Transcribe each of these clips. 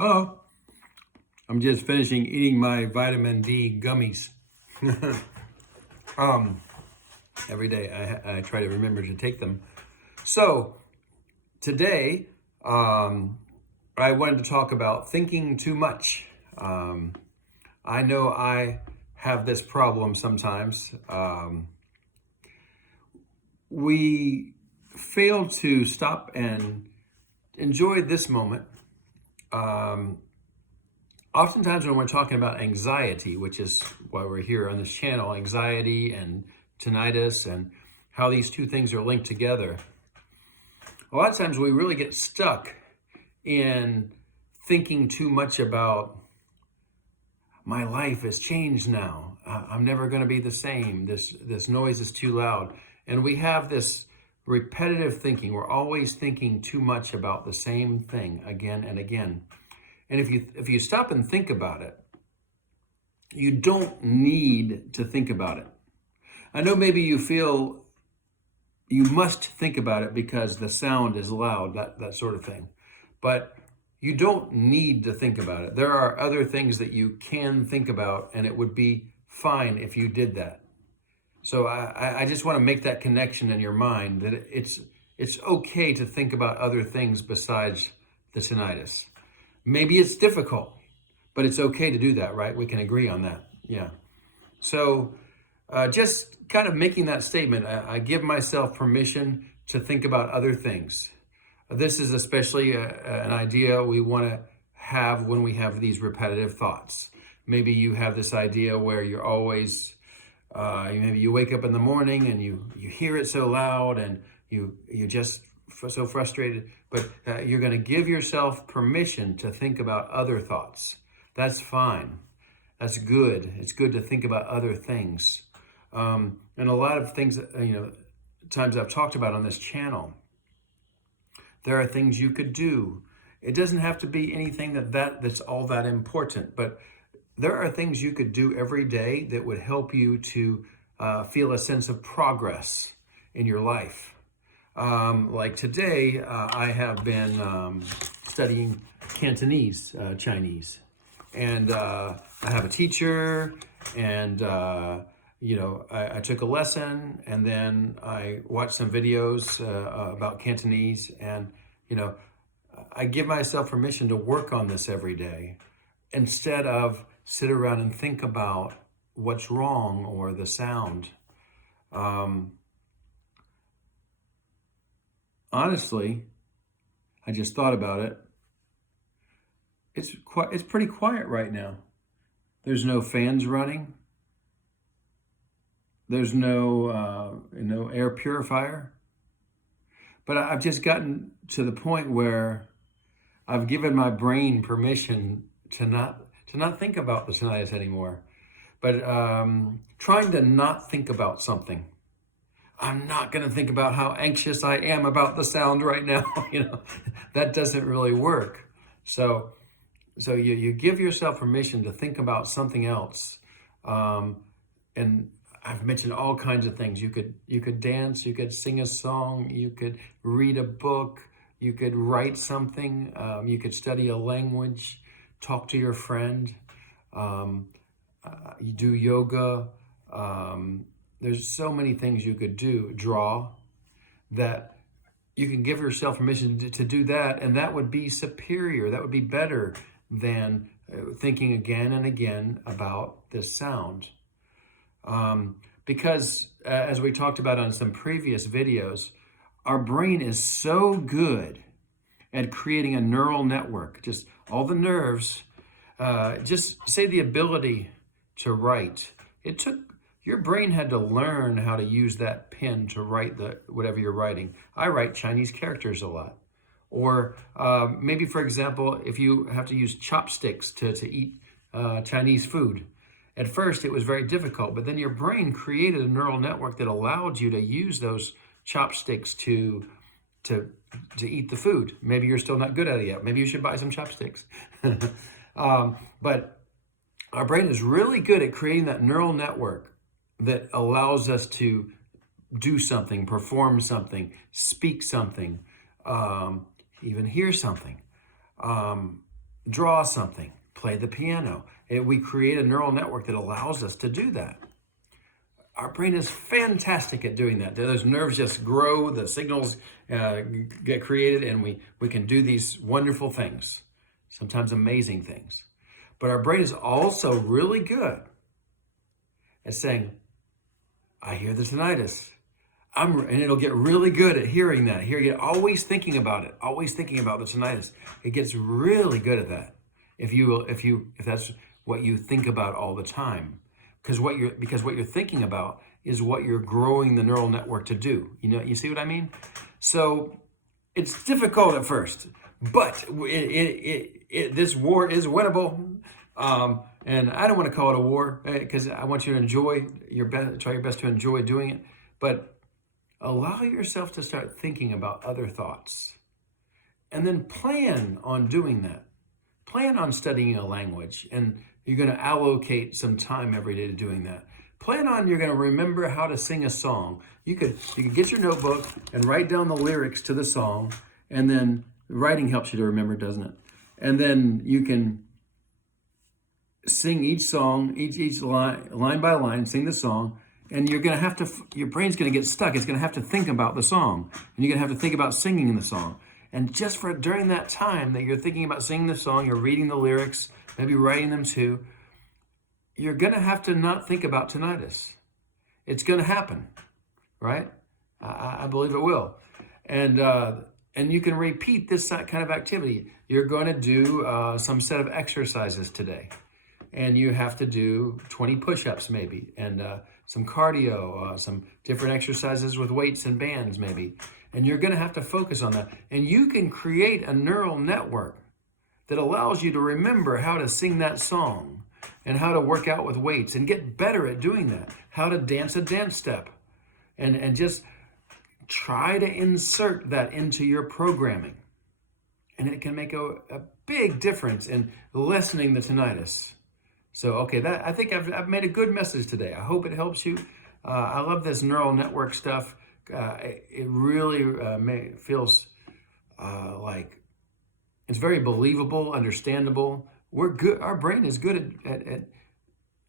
Oh, I'm just finishing eating my vitamin D gummies. um, every day I try to remember to take them. So today, I wanted to talk about thinking too much. I know I have this problem sometimes. We fail to stop and enjoy this moment. Oftentimes when we're talking about anxiety, which is why we're here on this channel, anxiety and tinnitus and how these two things are linked together, a lot of times we really get stuck in thinking too much about my life has changed now. I'm never going to be the same. This noise is too loud. And we have this repetitive thinking. We're always thinking too much about the same thing again and again. And if you stop and think about it, you don't need to think about it. I know maybe you feel you must think about it because the sound is loud, that sort of thing. But you don't need to think about it. There are other things that you can think about, and it would be fine if you did that. So I just want to make that connection in your mind that it's okay to think about other things besides the tinnitus. Maybe it's difficult, but it's okay to do that, right? We can agree on that. Yeah. So just kind of making that statement, I give myself permission to think about other things. This is especially an idea we want to have when we have these repetitive thoughts. Maybe you have this idea where you're always, maybe you wake up in the morning and you hear it so loud and you're just so frustrated, but you're going to give yourself permission to think about other thoughts. That's fine. That's good. It's good to think about other things. And a lot of things, times I've talked about on this channel, there are things you could do. It doesn't have to be anything that's all that important, but there are things you could do every day that would help you to feel a sense of progress in your life. Like today, I have been studying Cantonese, Chinese, and I have a teacher, and I took a lesson, and then I watched some videos about Cantonese, and I give myself permission to work on this every day instead of sit around and think about what's wrong or the sound. Honestly, I just thought about it. It's pretty quiet right now. There's no fans running. There's no air purifier. But I've just gotten to the point where I've given my brain permission to not think about the tinnitus anymore. But trying to not think about something. I'm not going to think about how anxious I am about the sound right now. That doesn't really work. So you give yourself permission to think about something else. And I've mentioned all kinds of things. You could dance, you could sing a song, you could read a book, you could write something, you could study a language, talk to your friend, you do yoga. There's so many things you could do, draw, that you can give yourself permission to do that, and that would be superior. That would be better than thinking again and again about this sound. Because as we talked about on some previous videos, our brain is so good at creating a neural network, just all the nerves, just say the ability to write. Your brain had to learn how to use that pen to write whatever you're writing. I write Chinese characters a lot. Or maybe, for example, if you have to use chopsticks to eat Chinese food. At first, it was very difficult, but then your brain created a neural network that allowed you to use those chopsticks to eat the food. Maybe you're still not good at it yet. Maybe you should buy some chopsticks. But our brain is really good at creating that neural network that allows us to do something, perform something, speak something, even hear something. draw something, play the piano. We create a neural network that allows us to do that. Our brain is fantastic at doing that. Those nerves just grow, the signals get created, and we can do these wonderful things, sometimes amazing things. But our brain is also really good at saying, I hear the tinnitus. And it'll get really good at hearing that. Always thinking about it, always thinking about the tinnitus. It gets really good at that. If that's what you think about all the time. Because what you're thinking about is what you're growing the neural network to do. You see what I mean? So it's difficult at first, but this war is winnable. And I don't want to call it a war because I want you to enjoy try your best to enjoy doing it. But allow yourself to start thinking about other thoughts, and then plan on doing that. Plan on studying a language, and you're going to allocate some time every day to doing that. Plan on you're going to remember how to sing a song. You could get your notebook and write down the lyrics to the song, and then writing helps you to remember, doesn't it? And then you can sing each song, each line by line, sing the song, and you're going to have to, your brain's going to get stuck. It's going to have to think about the song, and you're going to have to think about singing the song. And just during that time that you're thinking about singing the song, you're reading the lyrics, maybe writing them too, you're going to have to not think about tinnitus. It's going to happen, right? I believe it will. And you can repeat this kind of activity. You're going to do some set of exercises today. And you have to do 20 push-ups maybe, and some cardio, some different exercises with weights and bands maybe. And you're going to have to focus on that. And you can create a neural network that allows you to remember how to sing that song and how to work out with weights and get better at doing that, how to dance a dance step, and just try to insert that into your programming. And it can make a big difference in lessening the tinnitus. So, okay, I think I've made a good message today. I hope it helps you. I love this neural network stuff. It really feels like it's very believable, understandable. We're good. Our brain is good at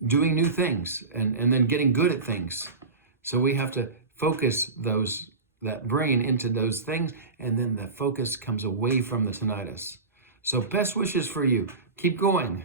doing new things and then getting good at things. So we have to focus that brain into those things, and then the focus comes away from the tinnitus. So best wishes for you. Keep going.